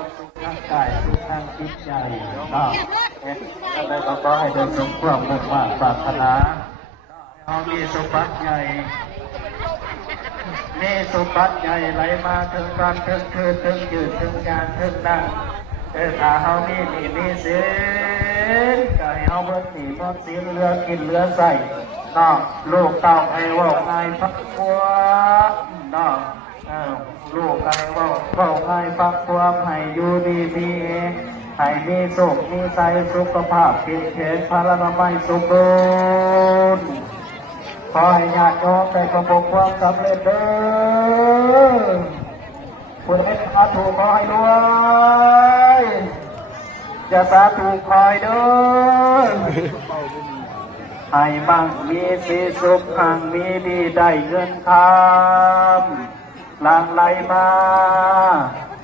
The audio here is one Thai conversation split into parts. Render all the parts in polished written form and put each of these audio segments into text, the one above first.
ความสุขทางกายสุขทางจิตใจอะไรก็ขอให้ได้สมความมุ่งมั่นปรารถนาเอามีสมบัติใหญ่มีสมบัติใหญ่ไหลมาถึงกันถึงคืนถึงยืนถึงงานถึงนั่งถ้าเฮามีหนี้มีสินก็ให้เฮาเบิดหนี้เบิดสินเหลือกินเหลือใส่น้องลูกเต้าให้เว้าง่ายฟังกว่าน้องลูกให้เว้าง่ายฟังความให้อยู่ดีมีเองให้มีสุขมีใจสุขภาพเข้มแข็งพลานามัยสมบูรณ์ขอให้ญาติโยมได้ประสบความสำเร็จเด้อผู้ใดสาธุขอให้รวยจะสาธุคอยเด้อให้มั่งมีสีสุขขังมีดีได้เงินคำหลั่งไหลมา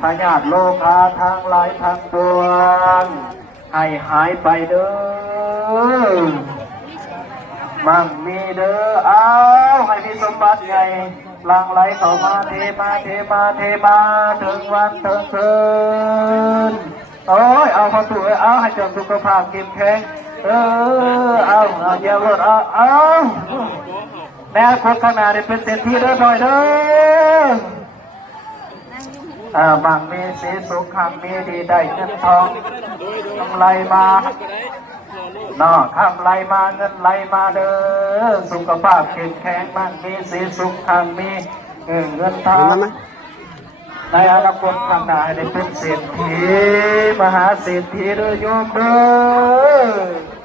พญาติโลกาทางหลายทางปวงให้หายไปเด้อมั่งมีเด้อเอาให้มีสมบัติใหญ่หลั่งไหลเข้ามาเทมาเทมาเทมาถึงวันถึงคืนโอ้ยเอาความสุขเอาให้จงสุขภาพเข้มแข็งเอาเยาวรเอาแม่คนข้างหน้าได้เป็นเศรษฐีเด้อหน่อยเด้อบางมีสีสุขขังมีดีได้เงินทองทำไรมาทำไรมาเงินไหลมาเด้อสุขภาพเข้มแข็งบางมีสีสุขขังมีเงินทองในอนาคตข้างหน้าได้เป็นเศรษฐีมหาเศรษฐีเด้อโยมเด้อ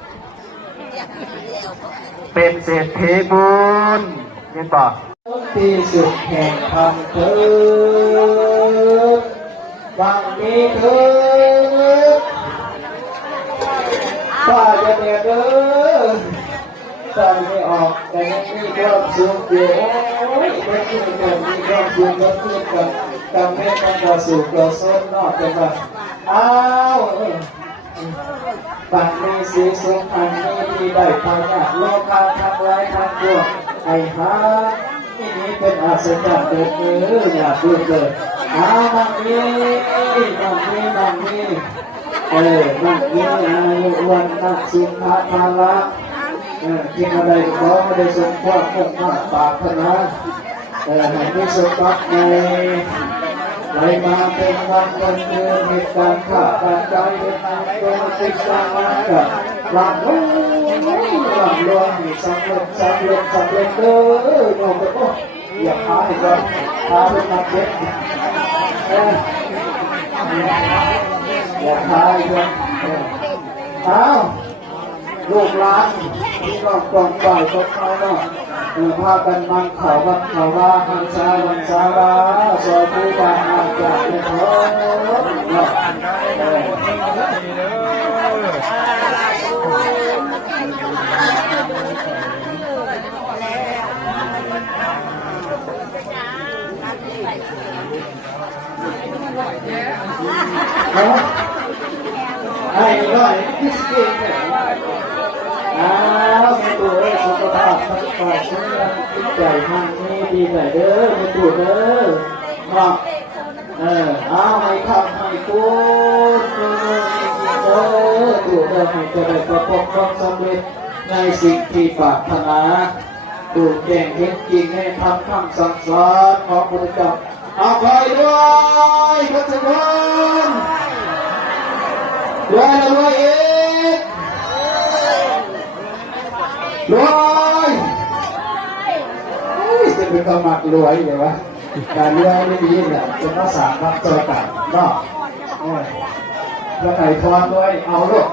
เป็นเศรษฐีบุญยังต่อที่สุดแห่งธรรมเถิดบังมีเถิดป้าจะเนี่ยเด้อตอนไม่ออกแต่ยังมีความสุขอยู่ไม่มีความสุขก็คือกับแม่กันก็สุขก็สนนอกจากว่าอ้าวบังมีสีสุขอันนี้ที่ได้พาญาโลกาทั้งหลายทั้งปวงไอ้ฮะนี่เป็นอาสจรรย์เกิดมืออยากดูเกิดบังมีบังมีบังมีบังมีอายุวันนักสุขภาละที่อะไรก็ไม่ได้สมความมุ่งมั่นปรารถนาให้มีสมบัติในไหลมาเป็นวันวันเดือนเหตุการณ์ข้าการใจเป็นนางตัวติดตามมากับหลังลวงสำเร็จเด้อโยมไปก็อย่าพาให้ก่อนพาเป็นนักเก็ตอย่าพาให้ก่อนลูกหลานที่รอบกองฝ่ายของเขาเนาะพากันมันเขาวัดเขาว่าหันซาวันซาราสอยผู้บานอาจากในท้องเนาะไอ้ร้อยพิสกี้เนี่ยไม่ตัวสุขภาพทั้งฝ่ายทั้งจิตใจมันนี่ดีเลยเด้อไม่ตัวเด้อมาให้ขับให้กูตัวเด้อให้จะได้ประสบความสำเร็จในสิ่งที่ปรารถนาดูแจ้งเห็นจริงให้ทำคำสั่งสอนของพระเจ้าเอาไปด้วยพระเจ้าด้วยเองรวยจะเป็นกำมัดรวยเลยวะการรวยไม่ดีเนี่ยเป็นภาษาครับเจอกันเนาะแล้วไก่ทอนด้วยเอาลูก